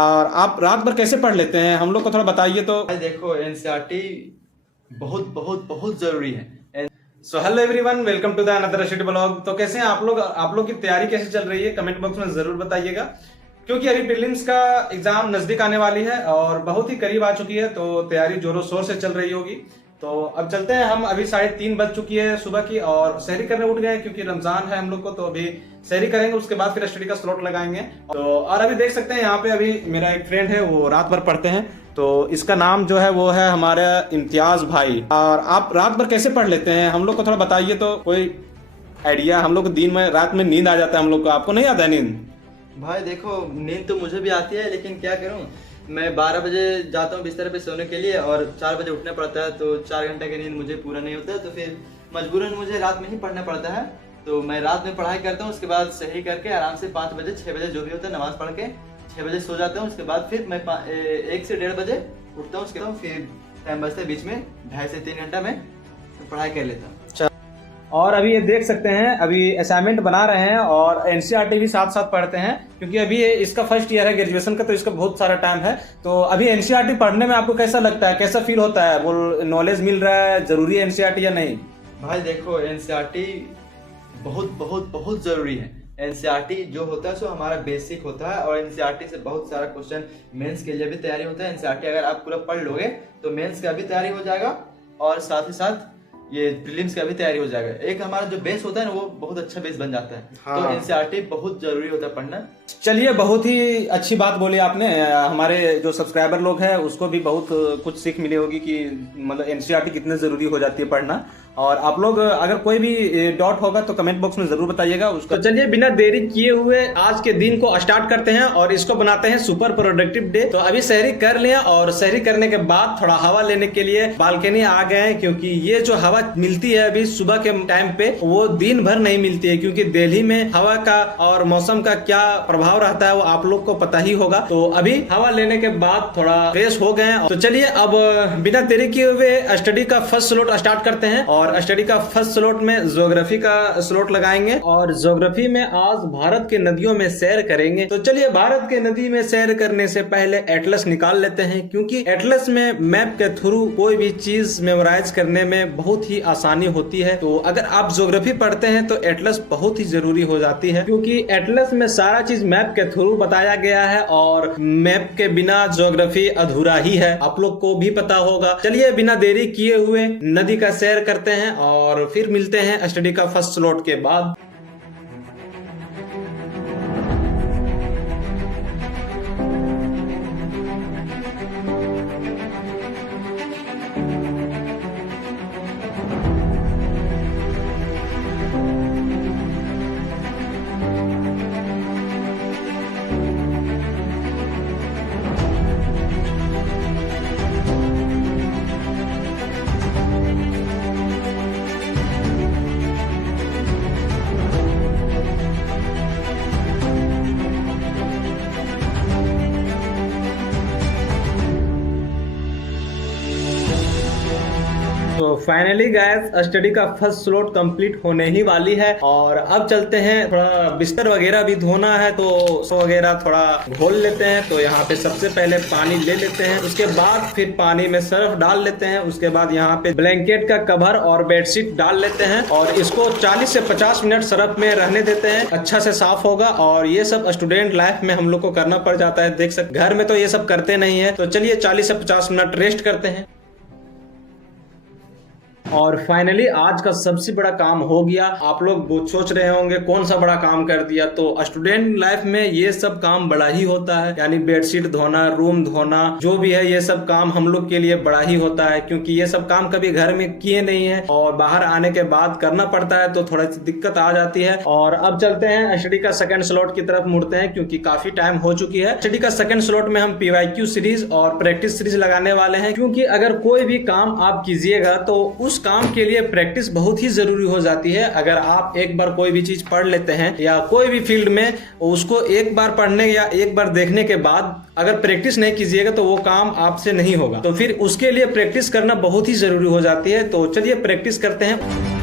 और आप रात भर कैसे पढ़ लेते हैं, हम लोग को थोड़ा बताइए तो। भाई देखो, एनसीईआरटी बहुत बहुत बहुत जरूरी है। So hello everyone, welcome to the another study blog. तो कैसे हैं आप लोग की तैयारी कैसे चल रही है, कमेंट बॉक्स में जरूर बताइएगा। क्योंकि अभी प्रीलिम्स का एग्जाम नजदीक आने वाली है और बहुत ही करीब आ चुकी है, तो तैयारी जोरों शोर से चल रही होगी। तो अब चलते हैं, हम अभी 3:30 बज चुकी है सुबह की और सहरी करने उठ गए क्योंकि रमजान है हम लोग को। तो अभी सहरी करेंगे, उसके बाद फिर स्टडी का स्लॉट लगाएंगे। तो और अभी देख सकते हैं यहाँ पे अभी मेरा एक फ्रेंड है, वो रात भर पढ़ते हैं। तो इसका नाम जो है वो है हमारा इम्तियाज भाई। और आप रात भर कैसे पढ़ लेते हैं, हम लोग को थोड़ा बताइए तो। कोई आइडिया? हम लोग को दिन में रात में नींद आ जाता है हम लोग को, आपको नहीं आता है नींद? भाई देखो, नींद तो मुझे भी आती है, लेकिन क्या करूं, मैं 12 बजे जाता हूं बिस्तर पे सोने के लिए और 4 बजे उठना पड़ता है। तो 4 घंटे की नींद मुझे पूरा नहीं होता है, तो फिर मजबूरन मुझे रात में ही पढ़ना पड़ता है। तो मैं रात में पढ़ाई करता हूँ, उसके बाद सही करके आराम से 5 बजे 6 बजे जो भी होता है नमाज पढ़ के 6 बजे सो जाता हूँ। उसके बाद फिर मैं 1 से 1:30 बजे उठता हूँ। उसके बाद फिर टाइम बचता है बीच में 2.5 से 3 घंटा में पढ़ाई कर लेता हूँ। और अभी ये देख सकते हैं, अभी असाइनमेंट बना रहे हैं और एनसीईआरटी भी साथ साथ पढ़ते हैं क्योंकि अभी इसका फर्स्ट ईयर है ग्रेजुएशन का, तो इसका बहुत सारा टाइम है। तो अभी एनसीईआरटी पढ़ने में आपको कैसा लगता है, कैसा फील होता है? वो नॉलेज मिल रहा है, जरूरी है एनसीईआरटी या नहीं? भाई देखो, एनसीईआरटी बहुत बहुत बहुत जरूरी है। एनसीईआरटी जो होता है सो हमारा बेसिक होता है और एनसीईआरटी से बहुत सारा क्वेश्चन मेंस के लिए भी तैयारी होता है। एनसीईआरटी अगर आप पूरा पढ़ लोगे तो मेंस का भी तैयारी हो जाएगा और साथ ही साथ ये प्रीलिम्स का भी तैयारी हो जाएगा। एक हमारा जो बेस होता है ना, वो बहुत अच्छा बेस बन जाता है। हाँ। तो एनसीईआरटी बहुत जरूरी होता है पढ़ना। चलिए, बहुत ही अच्छी बात बोली आपने। हमारे जो सब्सक्राइबर लोग हैं उसको भी बहुत कुछ सीख मिली होगी कि मतलब एनसीईआरटी कितने जरूरी हो जाती है पढ़ना। और आप लोग अगर कोई भी डाउट होगा तो कमेंट बॉक्स में जरूर बताइएगा उसका। तो चलिए, बिना देरी किए हुए आज के दिन को स्टार्ट करते हैं और इसको बनाते हैं सुपर प्रोडक्टिव डे। तो अभी सहरी कर लिया और सहरी करने के बाद थोड़ा हवा लेने के लिए बालकनी आ गए हैं, क्योंकि ये जो हवा मिलती है अभी सुबह के टाइम पे वो दिन भर नहीं मिलती है, क्योंकि दिल्ली में हवा का और मौसम का क्या प्रभाव रहता है वो आप लोग को पता ही होगा। तो अभी हवा लेने के बाद थोड़ा फ्रेश हो गए। तो चलिए, अब बिना देरी किए हुए स्टडी का फर्स्ट स्लॉट स्टार्ट करते हैं और स्टडी का फर्स्ट स्लॉट में ज्योग्राफी का स्लॉट लगाएंगे और ज्योग्राफी में आज भारत के नदियों में सैर करेंगे। तो चलिए, भारत के नदी में सैर करने से पहले एटलस निकाल लेते हैं, क्योंकि एटलस में मैप के थ्रू कोई भी चीज मेमोराइज करने में बहुत ही आसानी होती है। तो अगर आप ज्योग्राफी पढ़ते हैं तो एटलस बहुत ही जरूरी हो जाती है, क्योंकि एटलस में सारा चीज मैप के थ्रू बताया गया है और मैप के बिना ज्योग्राफी अधूरा ही है, आप लोग को भी पता होगा। चलिए, बिना देरी किए हुए नदी का सैर करते हैं और फिर मिलते हैं स्टडी का फर्स्ट स्लॉट के बाद। तो फाइनली गाइस, स्टडी का फर्स्ट स्लॉट कंप्लीट होने ही वाली है और अब चलते हैं। थोड़ा बिस्तर वगैरह भी धोना है तो वगैरह थोड़ा घोल लेते हैं। तो यहाँ पे सबसे पहले पानी ले लेते हैं, उसके बाद फिर पानी में सर्फ डाल लेते हैं, उसके बाद यहाँ पे ब्लैंकेट का कवर और बेडशीट डाल लेते हैं और इसको 40 से 50 मिनट सर्फ में रहने देते हैं, अच्छा से साफ होगा। और ये सब स्टूडेंट लाइफ में हम लोग को करना पड़ जाता है, देख सकते घर में तो ये सब करते नहीं है। तो चलिए 40 से 50 मिनट रेस्ट करते हैं। और फाइनली आज का सबसे बड़ा काम हो गया। आप लोग सोच रहे होंगे कौन सा बड़ा काम कर दिया, तो स्टूडेंट लाइफ में ये सब काम बड़ा ही होता है, यानी बेडशीट धोना, रूम धोना, जो भी है ये सब काम हम लोग के लिए बड़ा ही होता है, क्योंकि ये सब काम कभी घर में किए नहीं है और बाहर आने के बाद करना पड़ता है, तो थोड़ा सी दिक्कत आ जाती है। और अब चलते हैं स्टडी का सेकंड स्लॉट की तरफ मुड़ते हैं, क्योंकि काफी टाइम हो चुकी है। स्टडी का सेकंड स्लॉट में हम PYQ सीरीज और प्रैक्टिस सीरीज लगाने वाले हैं, क्योंकि अगर कोई भी काम आप कीजिएगा तो उस काम के लिए प्रैक्टिस बहुत ही जरूरी हो जाती है। अगर आप एक बार कोई भी चीज पढ़ लेते हैं या कोई भी फील्ड में उसको एक बार पढ़ने या एक बार देखने के बाद अगर प्रैक्टिस नहीं कीजिएगा तो वो काम आपसे नहीं होगा। तो फिर उसके लिए प्रैक्टिस करना बहुत ही जरूरी हो जाती है। तो चलिए प्रैक्टिस करते हैं।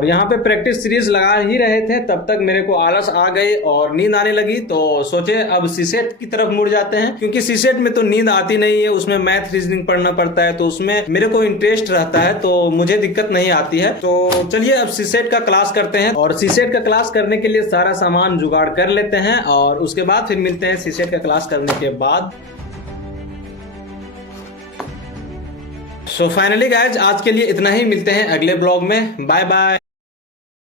और यहाँ पे प्रैक्टिस सीरीज लगा ही रहे थे, तब तक मेरे को आलस आ गई और नींद आने लगी। तो सोचे अब सीसेट की तरफ मुड़ जाते हैं, क्योंकि सीसेट में तो नींद आती नहीं है, उसमें मैथ रीजनिंग पढ़ना पड़ता है, तो उसमें मेरे को इंटरेस्ट रहता है, तो मुझे दिक्कत नहीं आती है। तो चलिए अब सीसेट का क्लास करते हैं, और सीसेट का क्लास करने के लिए सारा सामान जुगाड़ कर लेते हैं और उसके बाद फिर मिलते हैं सीसेट का क्लास करने के बाद। सो फाइनली गाइज आज के लिए इतना ही, मिलते हैं अगले ब्लॉग में। Bye bye.